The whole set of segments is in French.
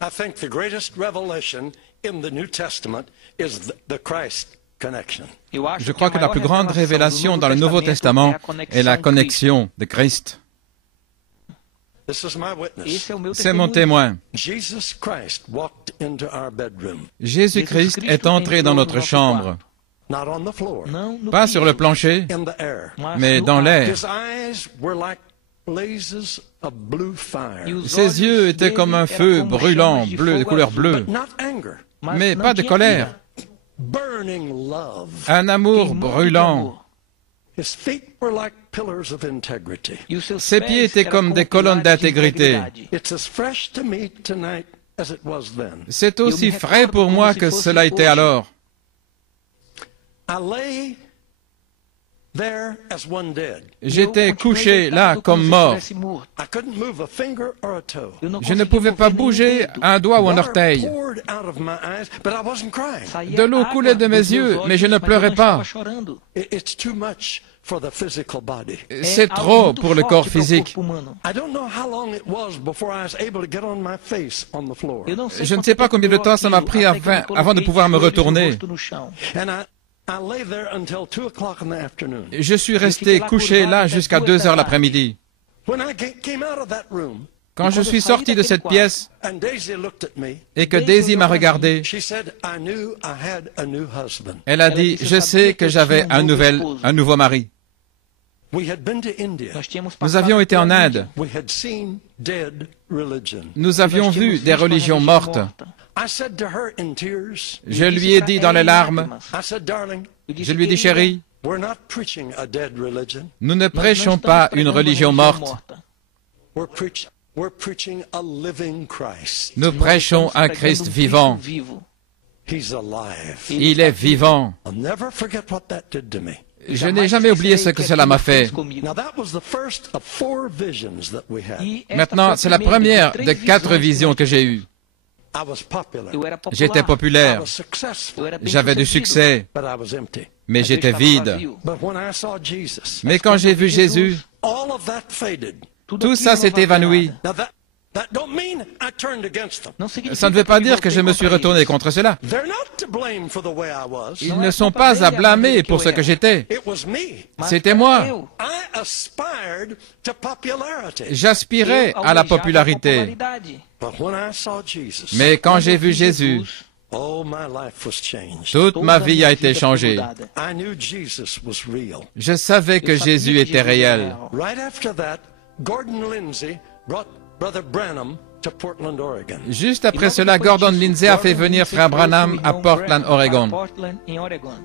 I think the greatest revelation in the New Testament is the Christ connection. Je crois que la plus grande révélation dans le Nouveau Testament est la connexion de Christ. This is my witness. C'est mon témoin. Jesus Christ walked into our bedroom, Jésus-Christ est entré dans notre chambre, not on the floor, pas sur le plancher, in the air. mais dans l'air. His eyes were like blazes of blue fire, Ses yeux étaient comme un feu brûlant, bleu, de couleur bleue, but not anger, mais pas de colère, burning love. un amour brûlant. His feet were like pillars of integrity. Ses pieds étaient comme des colonnes d'intégrité. It's as fresh to me tonight as it was then. C'est aussi frais pour moi que cela était alors. I lay there as one dead. J'étais couché là comme mort. I couldn't move a finger or a toe. Je ne pouvais pas bouger un doigt ou un Water orteil. poured out of my eyes, but I wasn't crying. De l'eau coulait de mes yeux, mais je ne pleurais pas. It's too much for the physical body. C'est trop pour le corps physique. I don't know how long it was before I was able to get on my face on the floor. Je ne sais pas combien de temps ça m'a pris avant de pouvoir me retourner. And I lay there until 2 o'clock in the afternoon. Je suis resté couché là jusqu'à 2 heures l'après-midi. When I came out of that room, Quand je suis sorti de cette pièce and Daisy looked at me, et que Daisy m'a regardé, she said, I knew I had a new husband. elle a dit, je sais que j'avais un nouveau mari. We had been to India. Nous avions été en Inde. We had seen dead religion. Nous avions vu des religions mortes. I said to her in tears, Je lui ai dit dans les larmes, I said, darling, je lui ai dit, chérie, we're not preaching a dead religion. nous ne prêchons pas une religion morte. We're preaching a living Christ. Nous prêchons un Christ vivant. He's alive. Il est vivant. I'll never forget what that did to me. Je n'ai jamais oublié ce que cela m'a fait. Now that was the first of 4 visions that we had. Maintenant, c'est la première de 4 visions que j'ai eues. I was popular. J'étais I populaire, was successful, j'avais du succès, but I was empty. mais j'étais vide. But when I saw Jesus, Mais quand j'ai vu Jésus, all of that faded. tout ça s'est évanoui. Now that don't mean I turned against them. Ça ne veut pas dire que je me suis retourné contre cela. They're not to blame for the way I was. Ils ne sont pas à blâmer pour ce que j'étais. It was me. C'était moi. I aspired to popularity. J'aspirais à la popularité. But when I saw Jesus, Mais quand j'ai vu Jésus, oh, my life was changed. toute ma vie a été changée. I knew Jesus was real. Je savais que Jésus était réel. Right after that, Gordon Lindsay brought Brother Branham to Portland, Oregon. Juste après cela, Gordon Lindsay a fait venir Frère Branham à Portland, Oregon,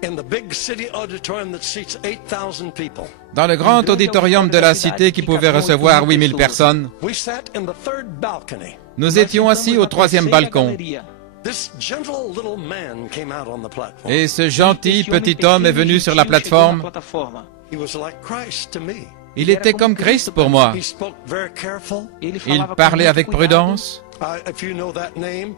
In the big city auditorium that seats 8,000 people. dans le grand auditorium de la cité qui pouvait recevoir 8000 personnes. We sat in the third balcony. Nous étions assis au 3e balcon. This gentle little man came out on the platform. Et ce gentil petit homme est venu sur la plateforme. He was like Christ to me. Il était comme Christ pour moi. He spoke very careful. Il parlait avec prudence. If you know that name,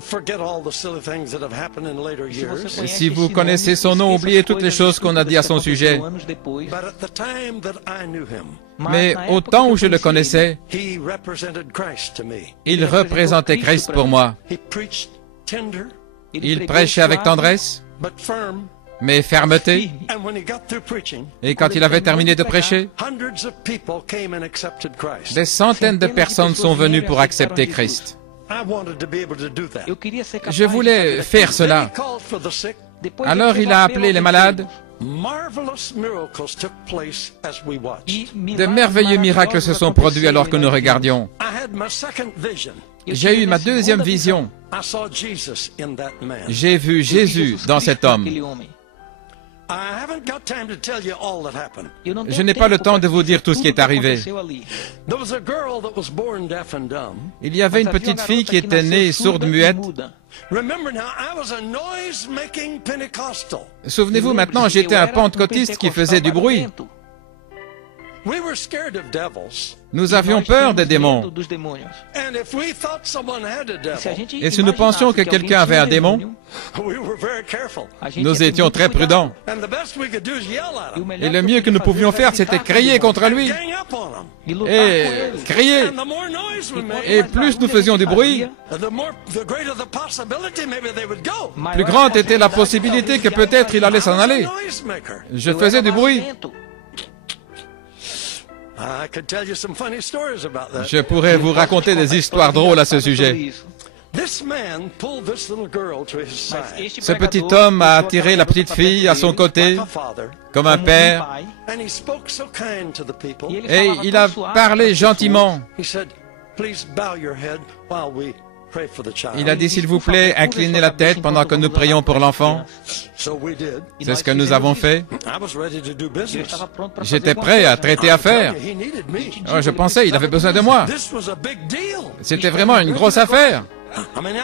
forget all the silly things that have happened in later years. Si vous connaissez son nom, oubliez toutes les choses qu'on a dit à son sujet. But at the time that I knew him, Mais au temps où je le connaissais, he represented Christ to me. il représentait Christ pour moi. He preached tender Il prêchait avec tendresse, but firm. mais fermeté. And when he got through preaching, Et quand il avait terminé de prêcher, hundreds of people came and accepted Christ. des centaines de personnes sont venues pour accepter Christ. I wanted to be able to do that. Je voulais faire Then cela. he called for the sick. Alors il a appelé les malades. Marvelous miracles took place as we watched. De merveilleux miracles se sont produits alors que nous regardions. I had my second vision. J'ai eu ma 2e vision. I saw Jesus in that man. J'ai vu Jésus dans cet homme. I haven't got time to tell you all that happened. Je n'ai pas le temps de vous dire tout ce qui est arrivé. There was a girl that was born deaf and dumb. Il y avait une petite fille qui était née sourde muette. Remember now, I was a noise-making Pentecostal. Souvenez-vous maintenant, j'étais un pentecôtiste qui faisait du bruit. We were scared of devils. Nous avions peur des démons. And if we thought someone had a devil, Et si nous pensions que quelqu'un avait un démon, we were very careful. nous étions très prudents. And the best we could do is yell at them. Et le mieux que nous pouvions faire, c'était crier contre lui. Gang up on them. Et crier. And the more noise we made, Et plus nous faisions du bruit, the greater the possibility maybe they would go. plus grande était la possibilité que peut-être il allait s'en aller. Noisemaker. Je faisais du bruit. I could tell you some funny stories about that. Je pourrais vous raconter des histoires drôles à ce sujet. This man pulled this little girl to his side. Ce petit homme a attiré la petite fille à son côté, Like a father, comme un père, and he spoke so kind to the people. et il a parlé gentiment. He said, "Please bow your head while we pray for the child." Il a dit, s'il vous plaît, inclinez la tête pendant que nous prions pour l'enfant. So we did. C'est ce que nous avons fait. I was ready to do business. J'étais prêt à traiter affaire. He needed me. Oh, je pensais, il avait besoin de moi. This was a big deal. C'était vraiment une grosse affaire. I mean, I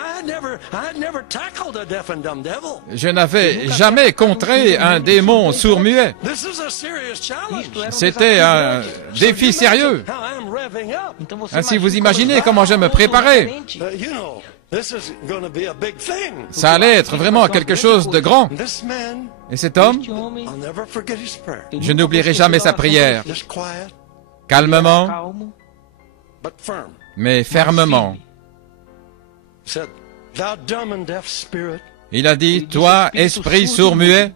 had never tackled a deaf and dumb devil. Je n'avais jamais contré un démon sourd-muet. This is a serious challenge. C'était un défi sérieux. How I'm revving up. Ainsi, vous imaginez comment je me préparais. You know, this is going to be a big thing. Ça allait être vraiment quelque chose de grand. This man, Et cet homme, I'll never forget his prayer. je n'oublierai jamais sa prière. Just quiet, Calmement, but firm. mais fermement. He said, "Thou dumb and deaf spirit, Il a dit, toi, esprit sourd-muet,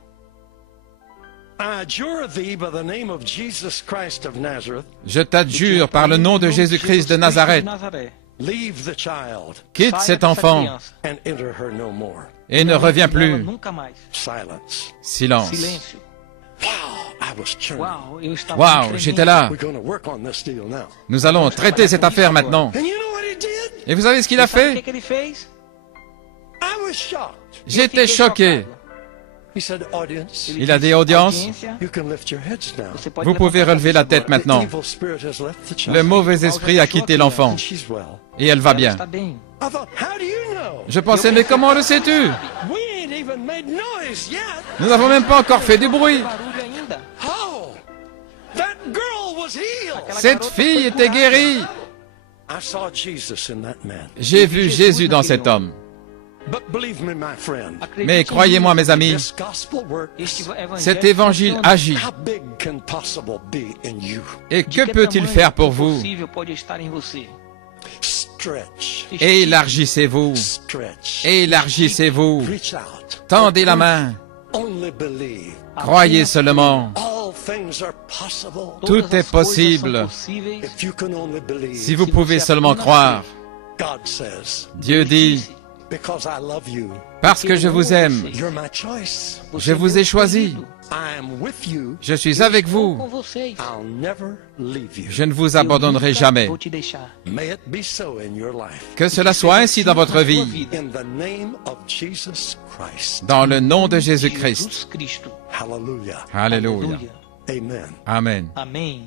I adjure thee by the name of Jesus Christ of Nazareth, je t'adjure par le nom de Jésus-Christ de Nazareth, leave the child quitte cet enfant and enter her no more." et ne reviens plus. Silence. Silence. Wow, I was churning. Waouh, j'étais là. We're going to work on this deal now. Nous allons traiter cette affaire maintenant. And you know what he did? Et vous savez ce qu'il a fait? I was shocked. J'étais choqué. He said, "Audience, Il a dit, audience, you can lift your heads now. vous pouvez relever la tête The maintenant. evil spirit has left the child, Le mauvais esprit a quitté l'enfant and she's well." et elle va bien. I thought, how do you know? Je pensais, mais comment le sais-tu? We ain't even made noise yet. Nous n'avons même pas encore fait du bruit. Oh, that girl was healed. Cette fille était guérie. I saw Jesus in that man. J'ai vu Jésus dans cet homme. But believe me, my friend, Mais croyez-moi, mes amis, this gospel works. cet évangile agit. How big can possible be in you? Et que peut-il faire pour vous? Stretch, Élargissez-vous. stretch. Élargissez-vous. Reach out. Tendez la main. Only believe. Croyez seulement. All things are possible Tout est possible if you can only believe. si vous pouvez seulement croire. God says, Dieu dit, because I love you, parce que je vous aime, you're my choice. je vous ai choisi. I am with you. Je suis avec vous. I'll never leave you. Je ne vous abandonnerai jamais. May it be so in your life. Que cela soit ainsi dans votre vie, In the name of Jesus Christ. dans le nom de Jésus-Christ. Hallelujah. Alléluia. Amen. Amen. Amém.